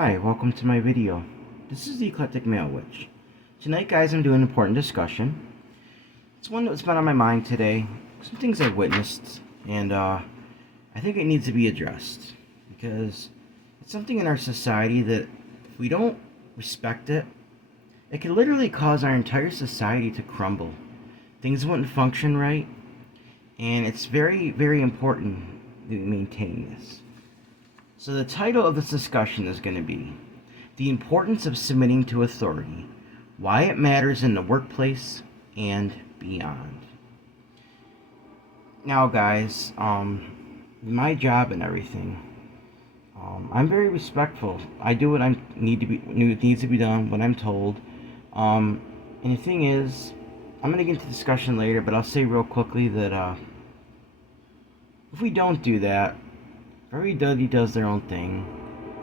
Hi, welcome to my video. This is the Eclectic Male Witch. Tonight, guys, I'm doing an important discussion. It's one that's been on my mind today. Some things I've witnessed, and I think it needs to be addressed. Because it's something in our society that if we don't respect it, it can literally cause our entire society to crumble. Things wouldn't function right, and it's very, very important that we maintain this. So the title of this discussion is going to be The Importance of Submitting to Authority, Why It Matters in the Workplace and Beyond. Now guys, my job and everything, I'm very respectful. I do what needs to be done when I'm told. And the thing is, I'm going to get into discussion later, but I'll say real quickly that if we don't do that, everybody does their own thing,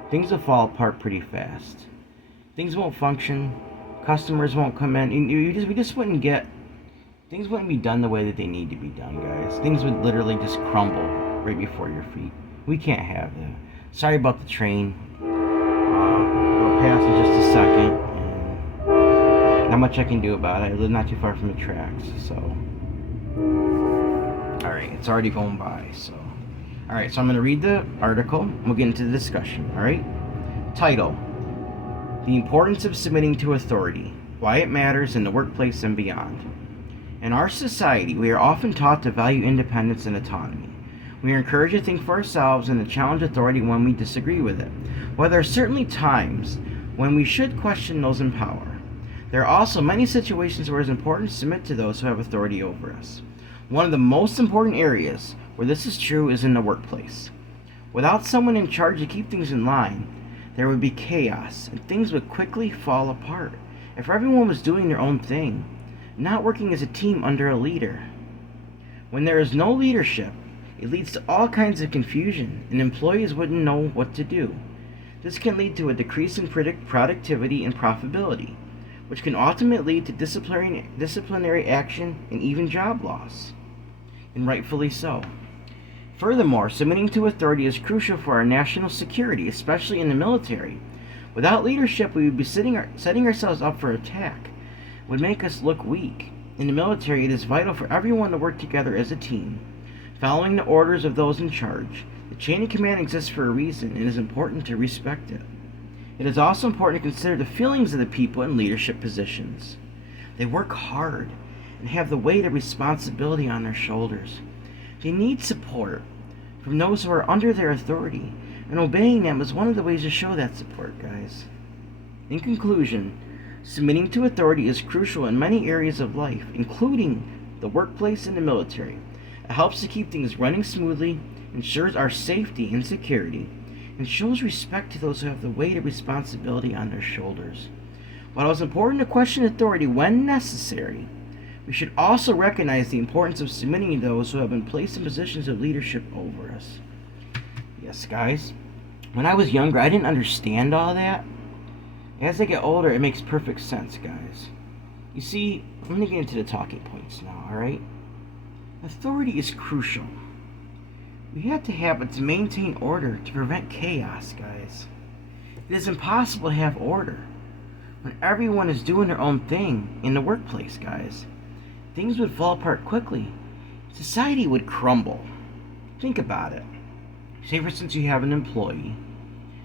things will fall apart pretty fast. Things won't function. Customers won't come in. We just wouldn't get. Things wouldn't be done the way that they need to be done, guys. Things would literally just crumble right before your feet. We can't have that. Sorry about the train. It'll pass in just a second, and not much I can do about it. I live not too far from the tracks, so. Alright, it's already going by, so. Alright, so I'm going to read the article, and we'll get into the discussion, alright? Title: The Importance of Submitting to Authority, Why It Matters in the Workplace and Beyond. In our society, we are often taught to value independence and autonomy. We are encouraged to think for ourselves and to challenge authority when we disagree with it. While there are certainly times when we should question those in power, there are also many situations where it is important to submit to those who have authority over us. One of the most important areas where this is true is in the workplace. Without someone in charge to keep things in line, there would be chaos and things would quickly fall apart. If everyone was doing their own thing, not working as a team under a leader. When there is no leadership, it leads to all kinds of confusion and employees wouldn't know what to do. This can lead to a decrease in productivity and profitability, which can ultimately lead to disciplinary action and even job loss. And rightfully so. Furthermore, submitting to authority is crucial for our national security, especially in the military. Without leadership, we would be setting ourselves up for attack. It would make us look weak. In the military, it is vital for everyone to work together as a team, following the orders of those in charge. The chain of command exists for a reason, and it is important to respect it. It is also important to consider the feelings of the people in leadership positions. They work hard and have the weight of responsibility on their shoulders. They need support from those who are under their authority, and obeying them is one of the ways to show that support, guys. In conclusion, submitting to authority is crucial in many areas of life, including the workplace and the military. It helps to keep things running smoothly, ensures our safety and security, and shows respect to those who have the weight of responsibility on their shoulders. While it is important to question authority when necessary, we should also recognize the importance of submitting to those who have been placed in positions of leadership over us. Yes, guys, when I was younger, I didn't understand all that. As I get older, it makes perfect sense, guys. You see, I'm going to get into the talking points now, alright? Authority is crucial. We have to have it to maintain order, to prevent chaos, guys. It is impossible to have order when everyone is doing their own thing in the workplace, guys. Things would fall apart quickly. Society would crumble. Think about it. Say, for instance, you have an employee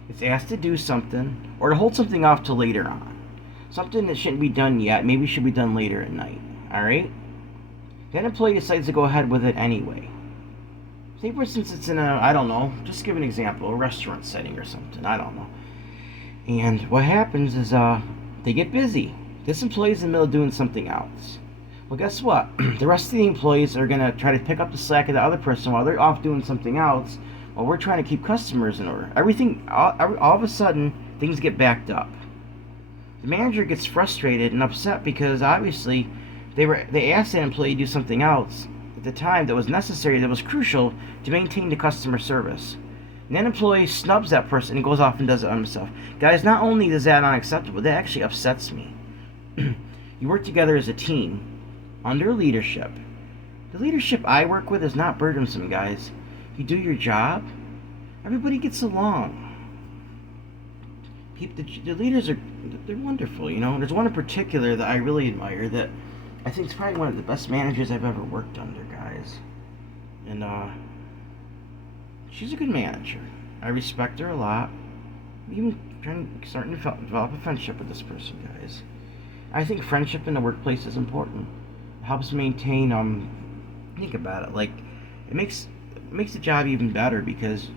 that's asked to do something or to hold something off till later on. Something that shouldn't be done yet, maybe should be done later at night. Alright? That employee decides to go ahead with it anyway. Say, for instance, it's in I don't know, just give an example, a restaurant setting or something, I don't know. And what happens is, they get busy. This employee's in the middle of doing something else. Well, guess what? The rest of the employees are going to try to pick up the slack of the other person while they're off doing something else, while we're trying to keep customers in order. All of a sudden, things get backed up. The manager gets frustrated and upset because obviously they asked that employee to do something else at the time that was necessary, that was crucial to maintain the customer service. And that employee snubs that person and goes off and does it on himself. Guys, not only is that unacceptable, that actually upsets me. You work together as a team, under leadership. The leadership I work with is not burdensome, guys. If you do your job, everybody gets along. The leaders they're wonderful. You know, there's one in particular that I really admire that I think is probably one of the best managers I've ever worked under, guys. And she's a good manager. I respect her a lot. Even starting to develop a friendship with this person, guys. I think friendship in the workplace is important. It helps maintain. Think about it. Like, it makes the job even better because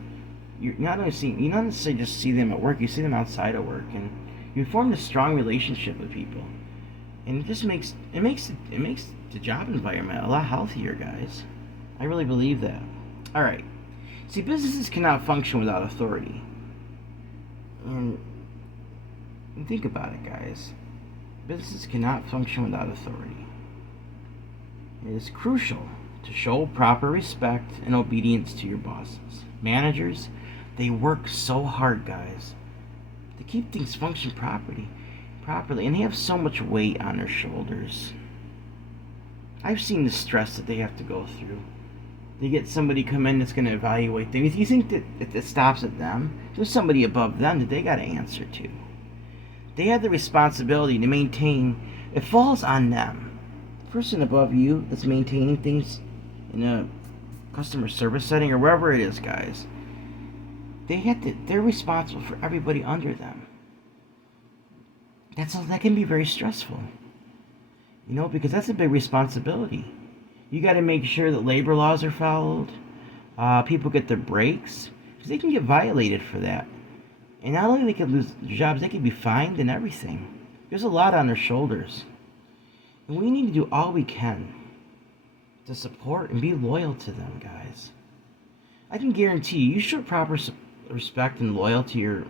you not necessarily just see them at work. You see them outside of work, and you form a strong relationship with people, and it makes the job environment a lot healthier, guys. I really believe that. All right. See, businesses cannot function without authority. And think about it, guys. Businesses cannot function without authority. It is crucial to show proper respect and obedience to your bosses. Managers, they work so hard, guys, to keep things function properly, and they have so much weight on their shoulders. I've seen the stress that they have to go through. They get somebody come in that's going to evaluate them. If you think that it stops at them, there's somebody above them that they got to answer to. They have the responsibility to maintain. It falls on them. The person above you that's maintaining things in a customer service setting or wherever it is, guys. They're responsible for everybody under them. That can be very stressful. You know, because that's a big responsibility. You got to make sure that labor laws are followed. People get their breaks, because they can get violated for that. And not only they could lose their jobs, they could be fined and everything. There's a lot on their shoulders. And we need to do all we can to support and be loyal to them, guys. I can guarantee you show proper respect and loyalty to your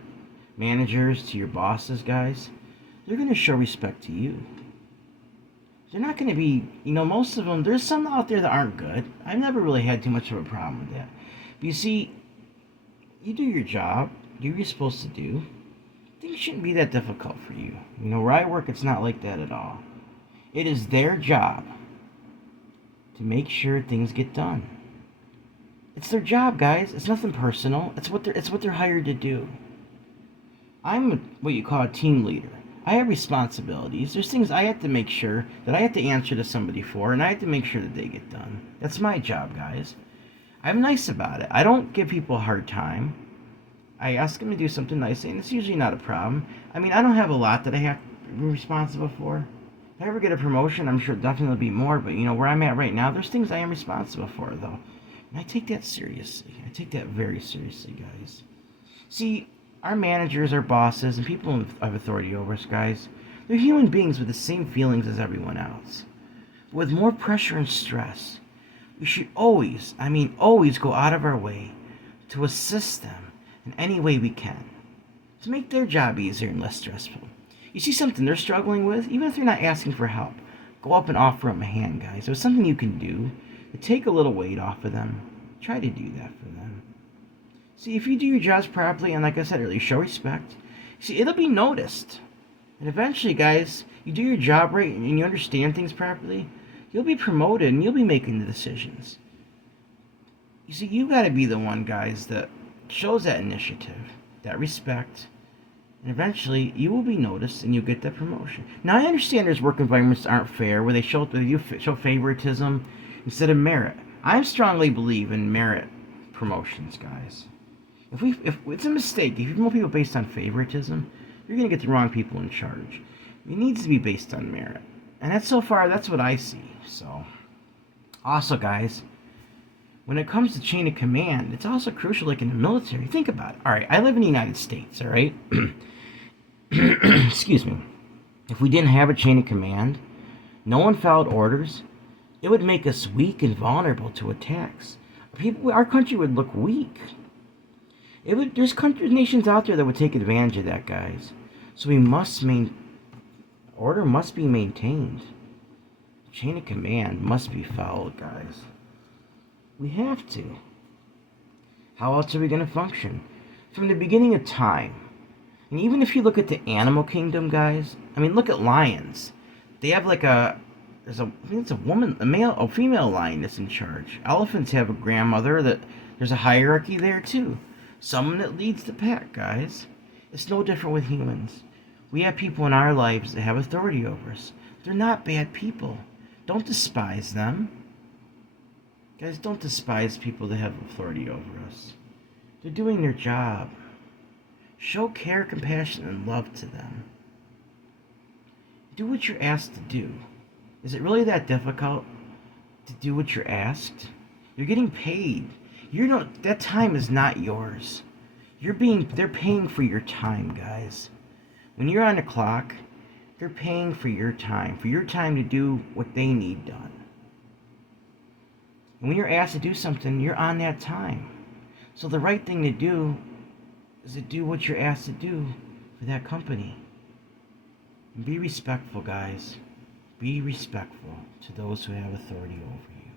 managers, to your bosses, guys. They're going to show respect to you. They're not going to be, most of them, there's some out there that aren't good. I've never really had too much of a problem with that. But you see, you do your job, do what you're supposed to do. Things shouldn't be that difficult for you. Where I work, it's not like that at all. It is their job to make sure things get done. It's their job, guys. It's nothing personal. It's what they're hired to do. I'm what you call a team leader. I have responsibilities. There's things I have to make sure that I have to answer to somebody for, and I have to make sure that they get done. That's my job, guys. I'm nice about it. I don't give people a hard time. I ask them to do something nice, and it's usually not a problem. I mean, I don't have a lot that I have to be responsible for. If I ever get a promotion, I'm sure definitely be more, but where I'm at right now, there's things I am responsible for, though. And I take that seriously. I take that very seriously, guys. See, our managers, our bosses, and people of authority over us, guys, they're human beings with the same feelings as everyone else. But with more pressure and stress, we should always go out of our way to assist them in any way we can, to make their job easier and less stressful. You see something they're struggling with, even if they're not asking for help, go up and offer them a hand, guys. If it's something you can do to take a little weight off of them, try to do that for them. See, if you do your jobs properly, and like I said earlier, show respect, see, it'll be noticed. And eventually, guys, you do your job right and you understand things properly, you'll be promoted and you'll be making the decisions. You see, you got to be the one, guys, that shows that initiative, that respect, and eventually you will be noticed and you'll get that promotion. Now, I understand there's work environments that aren't fair, where they show favoritism instead of merit. I strongly believe in merit promotions, guys. If it's a mistake, if you promote people based on favoritism, you're going to get the wrong people in charge. It needs to be based on merit. And that's what I see. So, also, guys, when it comes to chain of command, it's also crucial, like in the military. Think about it. All right, I live in the United States, all right? Excuse me. If we didn't have a chain of command, no one followed orders, it would make us weak and vulnerable to attacks. Our country would look weak. There's nations out there that would take advantage of that, guys. So order must be maintained. Chain of command must be followed, guys. We have to. How else are we going to function? From the beginning of time. And even if you look at the animal kingdom, guys, look at lions. They have I think it's a female lion that's in charge. Elephants have a grandmother there's a hierarchy there too. Someone that leads the pack, guys. It's no different with humans. We have people in our lives that have authority over us. They're not bad people. Don't despise them. Guys, don't despise people that have authority over us. They're doing their job. Show care, compassion, and love to them. Do what you're asked to do. Is it really that difficult to do what you're asked? You're getting paid. That time is not yours. They're paying for your time, guys. When you're on the clock, they're paying for your time to do what they need done. And when you're asked to do something, you're on that time. So the right thing to do is to do what you're asked to do for that company. And be respectful, guys. Be respectful to those who have authority over you.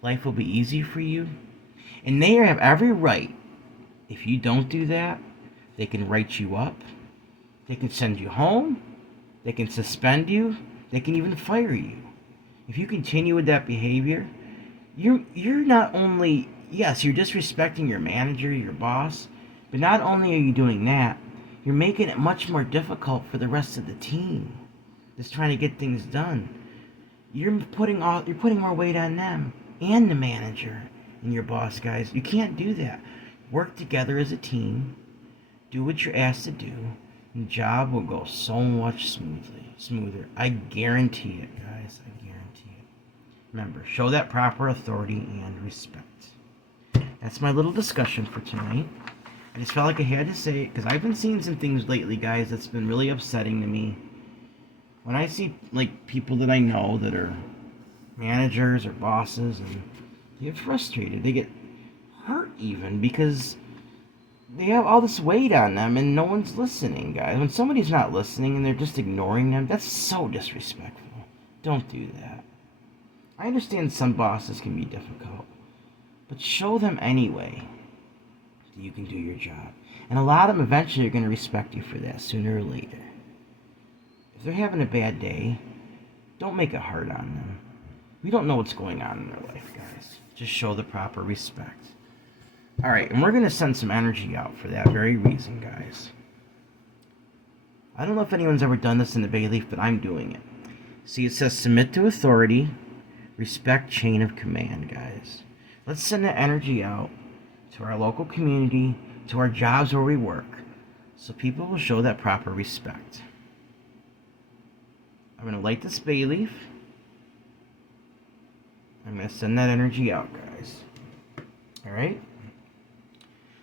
Life will be easy for you, and they have every right. If you don't do that, they can write you up. They can send you home. They can suspend you. They can even fire you. If you continue with that behavior, you're not only, yes, you're disrespecting your manager, your boss, but not only are you doing that, you're making it much more difficult for the rest of the team that's trying to get things done. You're putting more weight on them and the manager and your boss, guys. You can't do that. Work together as a team. Do what you're asked to do. And the job will go so much smoother. I guarantee it, guys. I guarantee it. Remember, show that proper authority and respect. That's my little discussion for tonight. I just felt like I had to say it because I've been seeing some things lately, guys, that's been really upsetting to me. When I see people that I know that are managers or bosses, and they get frustrated, they get hurt even because they have all this weight on them and no one's listening, guys. When somebody's not listening and they're just ignoring them, that's so disrespectful. Don't do that. I understand some bosses can be difficult, but show them anyway that you can do your job. And a lot of them eventually are going to respect you for that sooner or later. If they're having a bad day, don't make it hard on them. We don't know what's going on in their life, guys. Just show the proper respect. Alright, and we're going to send some energy out for that very reason, guys. I don't know if anyone's ever done this in the Bay Leaf, but I'm doing it. See, it says submit to authority, respect chain of command, guys. Let's send that energy out to our local community, to our jobs where we work, so people will show that proper respect. I'm going to light this bay leaf. I'm going to send that energy out, guys. Alright?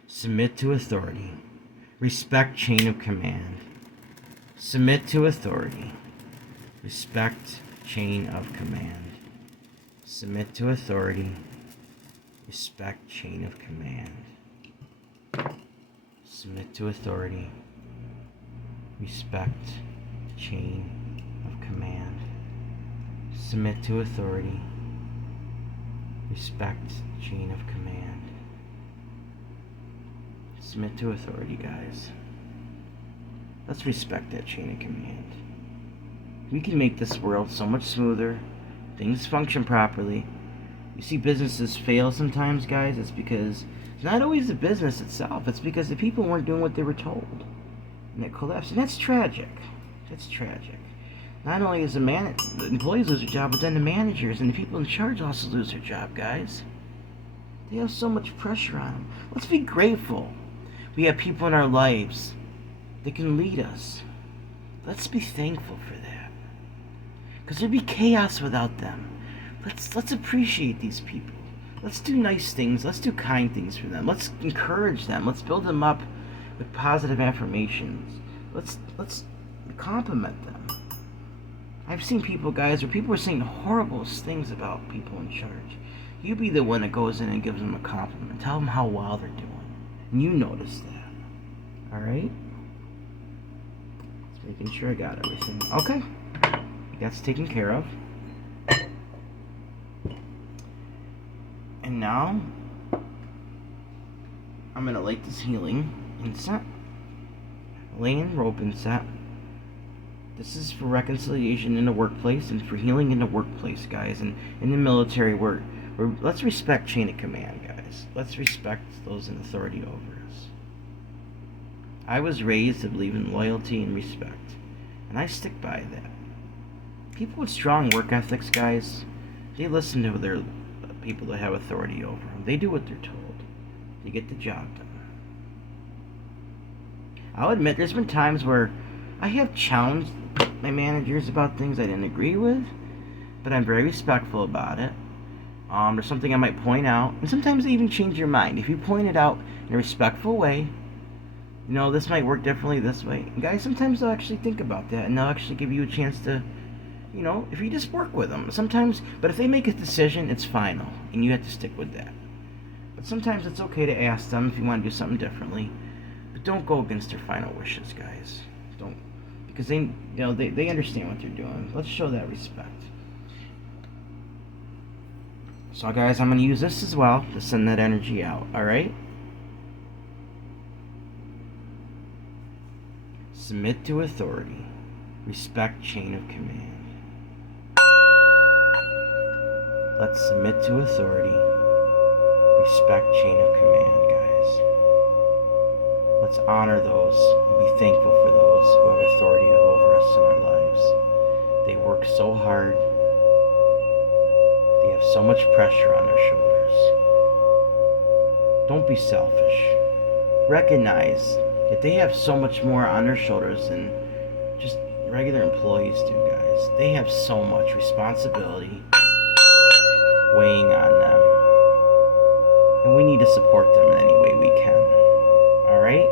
Submit to authority. Respect chain of command. Submit to authority. Respect chain of command. Submit to authority. Respect chain of command. Submit to authority. Respect chain of command. Submit to authority. Respect chain of command. Submit to authority, guys. Let's respect that chain of command. We can make this world so much smoother. Things function properly. You see businesses fail sometimes, guys. It's because it's not always the business itself. It's because the people weren't doing what they were told. And it collapsed. And that's tragic. That's tragic. Not only does the employees lose their job, but then the managers and the people in charge also lose their job, guys. They have so much pressure on them. Let's be grateful. We have people in our lives that can lead us. Let's be thankful for that. Because there'd be chaos without them. Let's appreciate these people. Let's do nice things. Let's do kind things for them. Let's encourage them. Let's build them up with positive affirmations. Let's compliment them. I've seen people, guys, where people are saying horrible things about people in charge. You be the one that goes in and gives them a compliment. Tell them how well they're doing. And you notice that. Alright? Just making sure I got everything. Okay. That's taken care of. And now, I'm going to light this healing incense. Laying rope incense. This is for reconciliation in the workplace and for healing in the workplace, guys. And in the military, let's respect chain of command, guys. Let's respect those in authority over us. I was raised to believe in loyalty and respect, and I stick by that. People with strong work ethics, guys, they listen to their people that have authority over them. They do what they're told. They get the job done. I'll admit there's been times where I have challenged my managers about things I didn't agree with, but I'm very respectful about it. There's something I might point out, and sometimes they even change your mind. If you point it out in a respectful way, this might work differently this way. And guys, sometimes they'll actually think about that, and they'll actually give you a chance to, if you just work with them. Sometimes, but if they make a decision, it's final, and you have to stick with that. But sometimes it's okay to ask them if you want to do something differently. But don't go against their final wishes, guys. Don't, because they understand what they're doing. Let's show that respect. So guys, I'm going to use this as well to send that energy out, alright? Submit to authority. Respect chain of command. Let's submit to authority. Respect chain of command, guys. Let's honor those and be thankful for those who have authority over us in our lives. They work so hard. They have so much pressure on their shoulders. Don't be selfish. Recognize that they have so much more on their shoulders than just regular employees do, guys. They have so much responsibility weighing on them. And we need to support them in any way we can. Alright?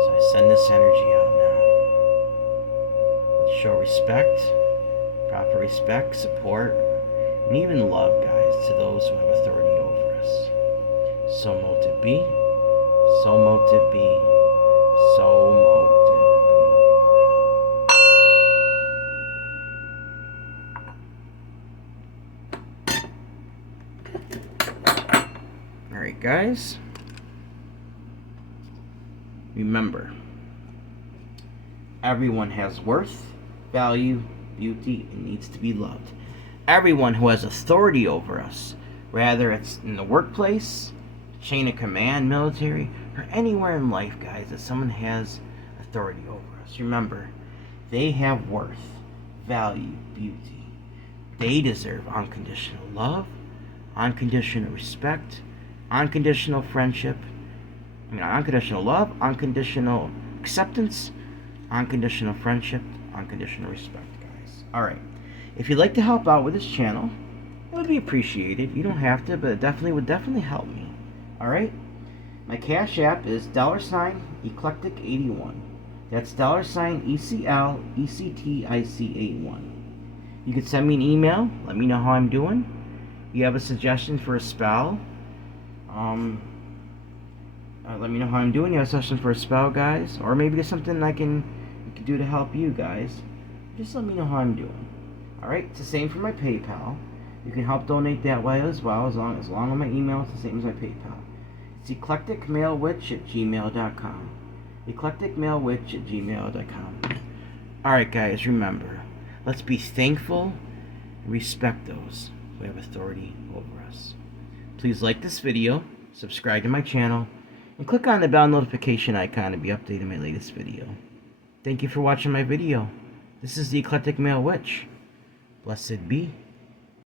So I send this energy out now. Let's show respect, proper respect, support, and even love, guys, to those who have authority over us. So mote it be. So mote it be. So mote it be. Alright, guys. Remember, everyone has worth, value, beauty, and needs to be loved. Everyone who has authority over us, whether it's in the workplace, chain of command, military, or anywhere in life, guys, that someone has authority over us. Remember, they have worth, value, beauty. They deserve unconditional love, unconditional respect, unconditional friendship, unconditional love, unconditional acceptance, unconditional friendship, unconditional respect, guys. Alright. If you'd like to help out with this channel, it would be appreciated. You don't have to, but it would definitely help me. Alright? My Cash App is $Eclectic81. That's $ECLECTIC81. You can send me an email. Let me know how I'm doing. You have a suggestion for a spell. Let me know how I'm doing. You have a suggestion for a spell, guys, or maybe there's something you can do to help you guys. Just let me know how I'm doing. All right. It's the same for my PayPal. You can help donate that way as well, as long as my email is the same as my PayPal. It's eclecticmalewitch@gmail.com. eclecticmalewitch@gmail.com. All right, guys. Remember, let's be thankful and respect those who have authority over us. Please like this video, subscribe to my channel, and click on the bell notification icon to be updated on my latest video. Thank you for watching my video. This is the Eclectic Male Witch. Blessed be.